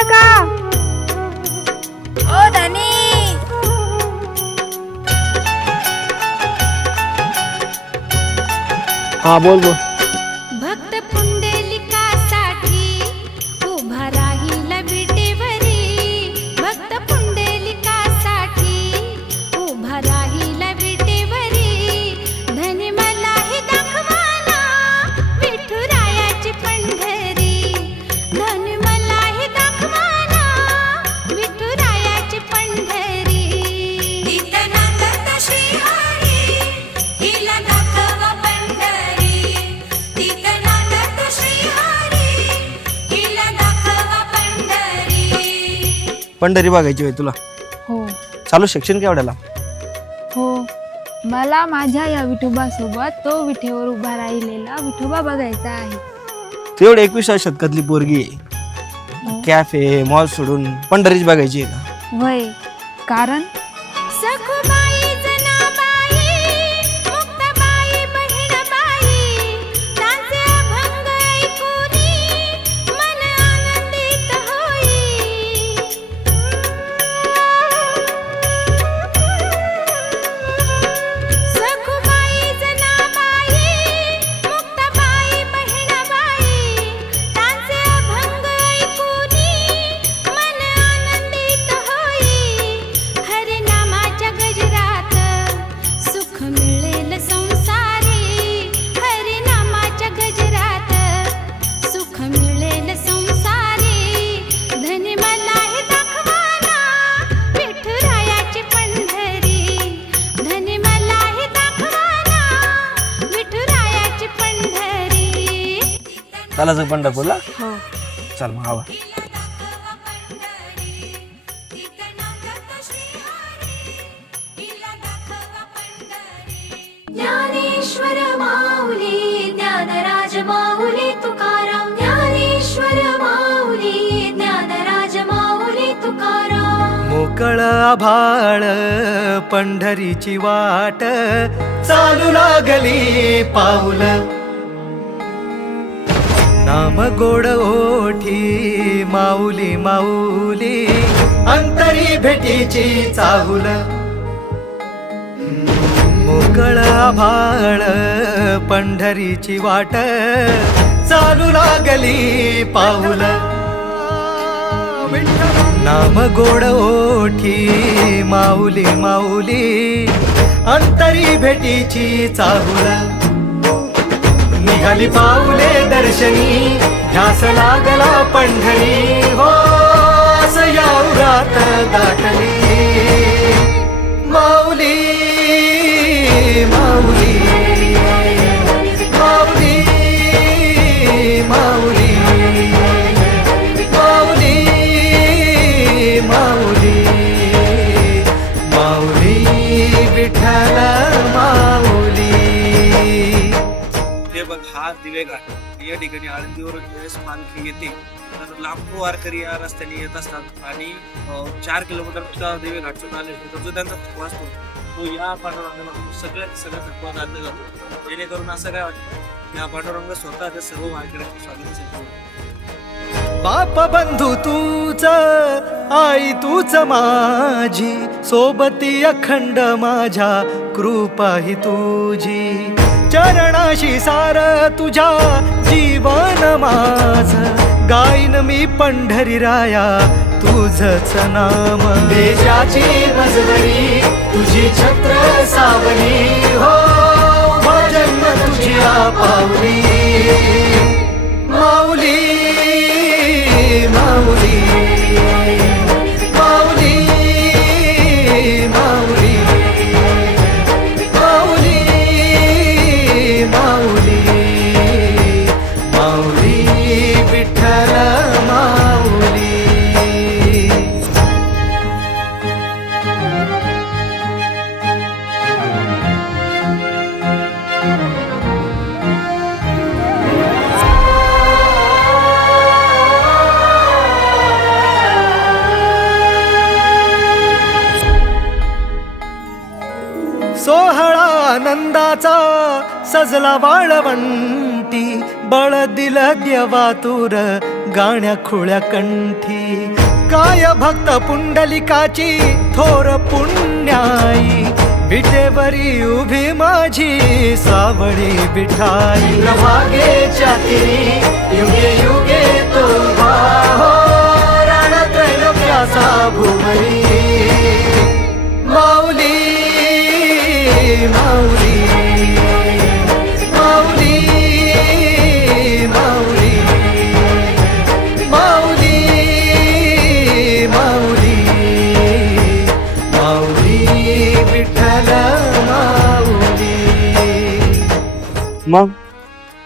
काका. ओ धनी. हा बोल बोल. भक्त पुंडलिकासाठी उभा राहील विटेवरी. भक्त पुंडलिकासाठी उभा राहील विटेवरी. धनी मलाही दाखवाना विठुरायाची पंढरी. धनी मलाही दाखवाना विठुरायाची पंढरी. तीर्थनाथ श्रीहरी हिला दाखवा पंढरी. तीर्थनाथ श्रीहरी हिला दाखवा पंढरी. पंढरी बघायची होय तुला? हो चालू शिक्षण केवढ्याला? हो, मला माझ्या या विठोबासोबत तो विठेवर उभा राहिलेला विठोबा बघायचा आहे. तू एवढी 21व्या शतकातली पोरगी आहे, कॅफे मॉल सोडून पंढरीच बघायची आहे का? वय कारण सखुबाई जनाबाई मुक्ताबाई बहिणबाई त्यांचे अभंग ऐकूनी मन आनंदित होई. सखुबाई जनाबाई मुक्ताबाई बहिणबाई त्यांचे अभंग ऐकूनी मन आनंदित होई. हरिनामाच्या गजरात सुख मिळेल संसारी. हरिनामाच्या गजरात सुख मिळेल संसारी. धनी मलाही दाखवाना विठुरायाची पंढरी. धनी मलाही दाखवाना विठुरायाची पंढरी. चालायचं पंढरपूरला? हो चल मग हवा. ज्ञानेश्वर माऊली ज्ञानराज माऊली तुकाराम. ज्ञानेश्वर माऊली ज्ञानराज माऊली तुकाराम. मोकळ आभाळ पंढरीची वाट चालू लागली पाऊल. नाम गोड ओठी माऊली माऊली अंतरी भेटीची चाहुल. मोकळ आभाळ पंढरीची वाट चालू लागली पाऊल. नाम गोड ओठी माऊली माऊली अंतरी भेटीची चाहुल. निघाली पाऊले दर्शनी ध्यास लागला पंढरी. हो या उरात दाटली माऊली माऊली माऊली माऊली माऊली माऊली माऊली विठ्ठल माऊली. हे बघ, हा दिवे घाट या ठिकाणी आळंदीवरून ज्यावेळेस पालखी येते तर लाखो वारकरी या रस्त्याने येत असतात आणि 4 किलोमीटरचा दिवे घाटून आले तर जो त्यांचा थकवा असतो तो या पांडुरंगाला सगळा थकवा घातला जातो. जेणेकरून असं काय वाटतं या पांडुरंग स्वतः त्या सर्व वारकऱ्यांचं स्वागत करतो. बाप बंधू तूच आई तूच माझी सोबती अखंड माझ्या कृपा ही तुझी. चरणाशी सार तुझ्या जीवन माझ गाईन मी पंढरी राया तुझच नाम. देशाची मजवरी तुझी छत्र सावली. हो भजन तुझी पावली माऊली माऊली माऊली माऊली माऊली माऊली माऊली विठ्ठल माऊली. सोहळा आनंदाचा सजला वाळवंट पोटी बळ दिलं देवातूर गाण्या खुळ्या कंठी काय भक्त पुंडलिकाची थोर पुण्याई विटेवरी उभी माझी सावळी विठाई भागेच्या तिरी युगे युगे तो उभा हो रणत्रैलोक्याचा भुवरी माऊली माऊली माऊली माऊली माऊली माऊली माऊली विठ्ठल माऊली. मग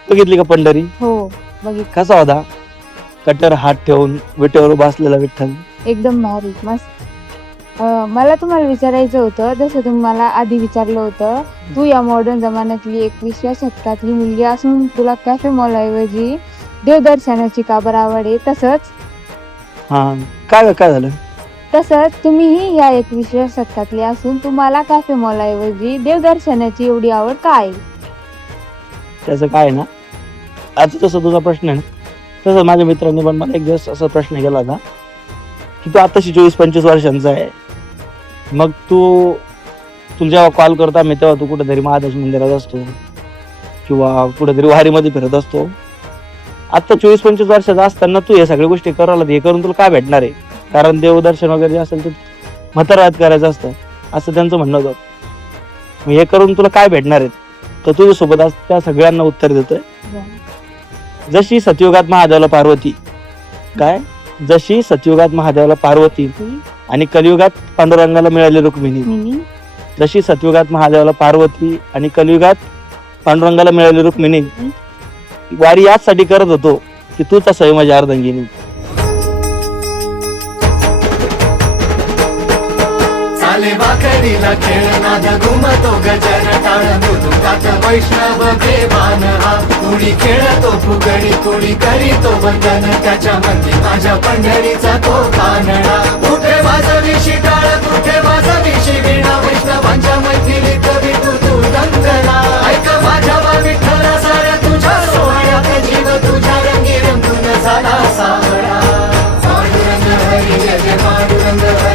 बघितली का पंढरी? हो बघित कसा होता? कट्यावर हात ठेवून विटेवर उभा असलेला विठ्ठल. एकदम भारी मस्त. मला तुम्हाला विचारायचं होतं, जसं तुम्ही मला आधी विचारलं होतं, तू या मॉडर्न जमान्यातली 21व्या शतकातली मुलगी असून तुला कॅफे मॉल ऐवजी देवदर्शनाची का बरं आवड आहे, हा काय झालं? तसंच तुम्हीही या 21व्या शतकातली असून तुम्हाला कॅफे मॉल ऐवजी देवदर्शनाची एवढी आवड का आहे? त्याचं काय ना, आता तसं तुझा प्रश्न आहे ना, तसं माझ्या मित्रांनी पण मला एक दिवस असा प्रश्न केला होता की तू आताशी 24-25 वर्षांचा आहे, मग तुला जेव्हा कॉल करतो आम्ही तेव्हा तू कुठेतरी महादेव मंदिरात असतो किंवा कुठेतरी वारीमध्ये फिरत असतो. आता 24-25 वर्षाचा असताना तू या सगळ्या गोष्टी करायला हे करून तुला काय भेटणार आहे? कारण देवदर्शन वगैरे जे असेल ते म्हाताऱ्यात करायचं असतं असं त्यांचं म्हणणं होतं. मग हे करून तुला काय भेटणार आहे? तर तुझ्यासोबत आज त्या सगळ्यांना उत्तर देतोय. जशी सतयुगात महादेवाला पार्वती जशी सतयुगात महादेवाला पार्वती आणि कलियुगात पांडुरंगाला मिळाली रुक्मिणी, जशी सतयुगात महादेवाला पार्वती आणि कलियुगात पांडुरंगाला मिळाली रुक्मिणी, वारी याचसाठी करत होतो की तूच असावी माझी अर्धांगिनी. चाले वाकडीला खेळ नाद घुमतो गजर टाळ मृदुंगात वैष्णव देवान हा कुणी खेळतो फुगडी कुणी करीतो वंदन त्याच्या मंदी माझ्या पंढरीचा तो कानडा कुठे वाजवी शिटाळ कुठे वाजवी शिवीणा वैष्णवांच्या मैथिलीत विठू तू दंगला ऐक माझ्या विठ्ठला साऱ्या तुझ्या सोहळ्यात जीव तुझ्या रंगी रंगून झाला सावळा पांडुरंग हरी जय जय पांडुरंग हरी